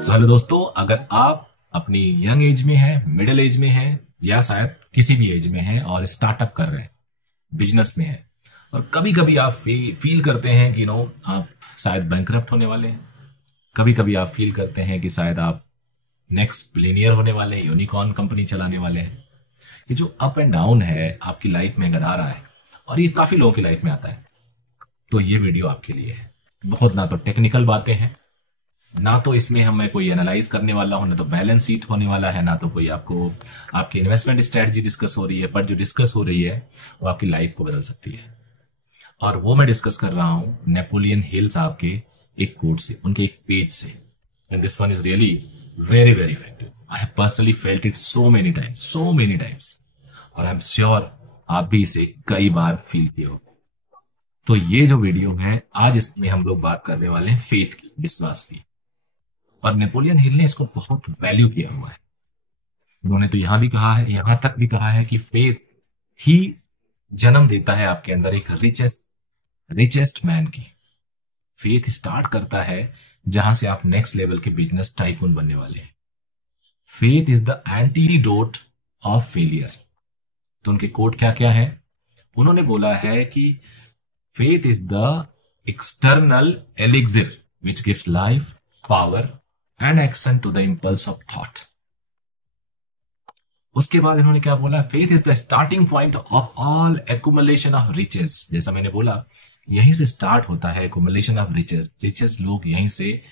So hello दोस्तों, अगर आप अपनी यंग एज में हैं, मिडिल एज में हैं या शायद किसी भी एज में हैं और स्टार्टअप कर रहे हैं, बिजनेस में हैं और कभी कभी आप फील करते हैं कि आप शायद बैंकरप्ट होने वाले हैं। कभी कभी आप फील करते हैं कि शायद आप नेक्स्ट बिलियनियर होने वाले हैं, यूनिकॉर्न कंपनी चलाने वाले हैं। ये जो अप एंड डाउन है आपकी लाइफ में अगर आ रहा है, और ये काफी लोगों की लाइफ में आता है, तो ये वीडियो आपके लिए है। बहुत ना तो टेक्निकल बातें हैं, ना तो इसमें हमें कोई एनालाइज करने वाला हो, ना तो बैलेंस शीट होने वाला है, ना तो कोई आपको आपकी इन्वेस्टमेंट स्ट्रेटजी डिस्कस हो रही है। पर जो डिस्कस हो रही है वो आपकी लाइफ को बदल सकती है। और वो मैं डिस्कस कर रहा हूं नेपोलियन हिल साहब के एक कोट से, उनके एक पेज से। And this one is really very very effective. I have personally felt it so many times, और आई एम श्योर आप भी इसे कई बार फील किए हो। तो ये जो वीडियो है आज, इसमें हम लोग बात करने वाले हैं फेथ की, विश्वास की। और नेपोलियन हिल ने इसको बहुत वैल्यू किया हुआ है। उन्होंने तो यहां भी कहा है, यहां तक भी कहा है कि फेथ ही जन्म देता है आपके अंदर एक रिचेस्ट मैन की। फेथ स्टार्ट करता है जहां से आप नेक्स्ट लेवल के बिजनेस टाइकून बनने वाले हैं। Faith is the antidote of failure. तो उनके कोट क्या क्या है? उन्होंने बोला है कि faith is the external elixir which gives life, power and action to the impulse of thought. उसके बाद इन्होंने क्या बोला? Faith is the starting point of all accumulation of riches. जैसा मैंने बोला, यहीं से स्टार्ट होता है एक्युमुलेशन ऑफ रिचेस लोग यहीं से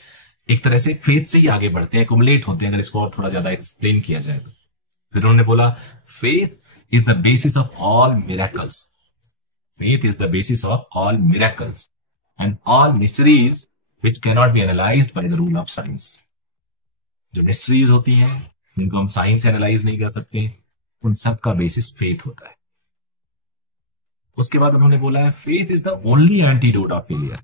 एक तरह से फेथ से ही आगे बढ़ते हैं, एक्युमुलेट होते हैं, अगर इसको और थोड़ा ज्यादा एक्सप्लेन किया जाए तो। फिर उन्होंने बोला faith is the basis of all miracles. Faith is the basis of all miracles and all mysteries which cannot be analyzed by the rule of science। जो मिस्ट्रीज होती हैं जिनको हम साइंस एनालाइज नहीं कर सकते, उन सब का बेसिस फेथ होता है। उसके बाद उन्होंने बोला है faith is the only antidote of failure.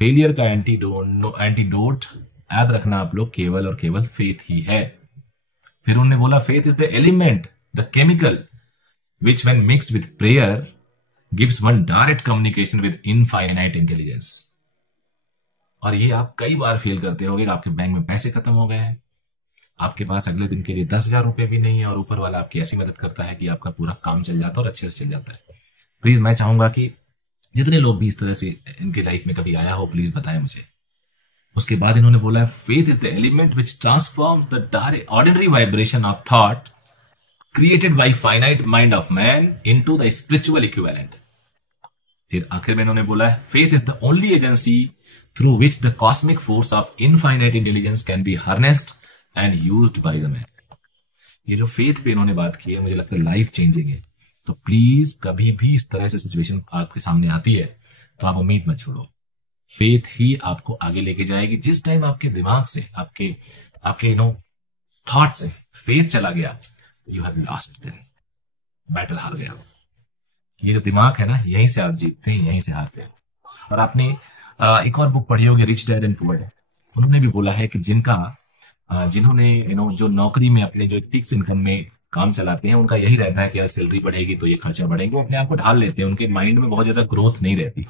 Failure का एंटीडोट याद रखना आप लोग, केवल और केवल फेथ ही है। फिर उन्होंने बोला faith is the element, the chemical which when mixed with prayer gives one direct communication with infinite intelligence. और ये आप कई बार फील करते होंगे कि आपके बैंक में पैसे खत्म हो गए हैं, आपके पास अगले दिन के लिए 10,000 रुपए भी नहीं है, और ऊपर वाला आपकी ऐसी मदद करता है कि आपका पूरा काम चल जाता है और अच्छे से चल जाता है। प्लीज मैं चाहूंगा कि जितने लोग भी इस तरह से इनके लाइफ में कभी आया हो, प्लीज बताएं मुझे। उसके बाद इन्होंने बोला है faith is the element which transform the ordinary vibration of thought created by finite mind of man into the spiritual equivalent. फिर आखिर में इन्होंने बोला है faith is the only agency through which the cosmic force of infinite intelligence can be harnessed and used by the man। ये जो faith पे इन्होंने बात की है, मुझे लगता है लाइफ चेंजिंग है। तो प्लीज कभी भी इस तरह से सिचुएशन आपके सामने आती है तो आप उम्मीद मत छोड़ो। फेथ ही आपको आगे लेके जाएगी। जिस टाइम आपके दिमाग से, आपके थॉट से फेथ चला गया, you have lost, then battle हार गया। ये जो दिमाग है ना, यहीं से आप जीतते हैं, यहीं से हारते हैं। और आपने एक और बुक पढ़ी होगी, rich dad and poor dad. उन्होंने भी बोला है कि जिन्होंने जो नौकरी में अपने जो फिक्स इनकम में काम चलाते हैं, उनका यही रहता है कि यार सैलरी बढ़ेगी तो ये खर्चा बढ़ेगा। वो अपने आप को ढाल लेते हैं, उनके माइंड में बहुत ज्यादा ग्रोथ नहीं रहती।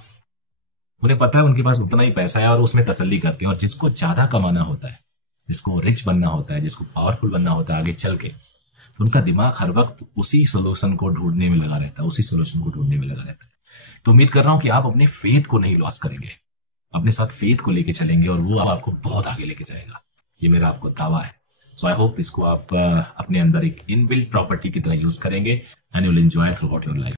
उन्हें पता है उनके पास उतना ही पैसा है और उसमें तसल्ली करते हैं। और जिसको ज्यादा कमाना होता है, जिसको रिच बनना होता है, जिसको पावरफुल बनना होता है आगे चल के, तो उनका दिमाग हर वक्त उसी सोल्यूशन को ढूंढने में लगा रहता है, तो उम्मीद कर रहा हूं कि आप अपने फेथ को नहीं लॉस करेंगे, अपने साथ फेथ को लेके चलेंगे और वो आपको बहुत आगे लेके जाएगा। ये मेरा आपको दावा है। सो आई होप इसको आप अपने अंदर एक इनबिल्ट प्रॉपर्टी की तरह यूज करेंगे and you will enjoy through out your life.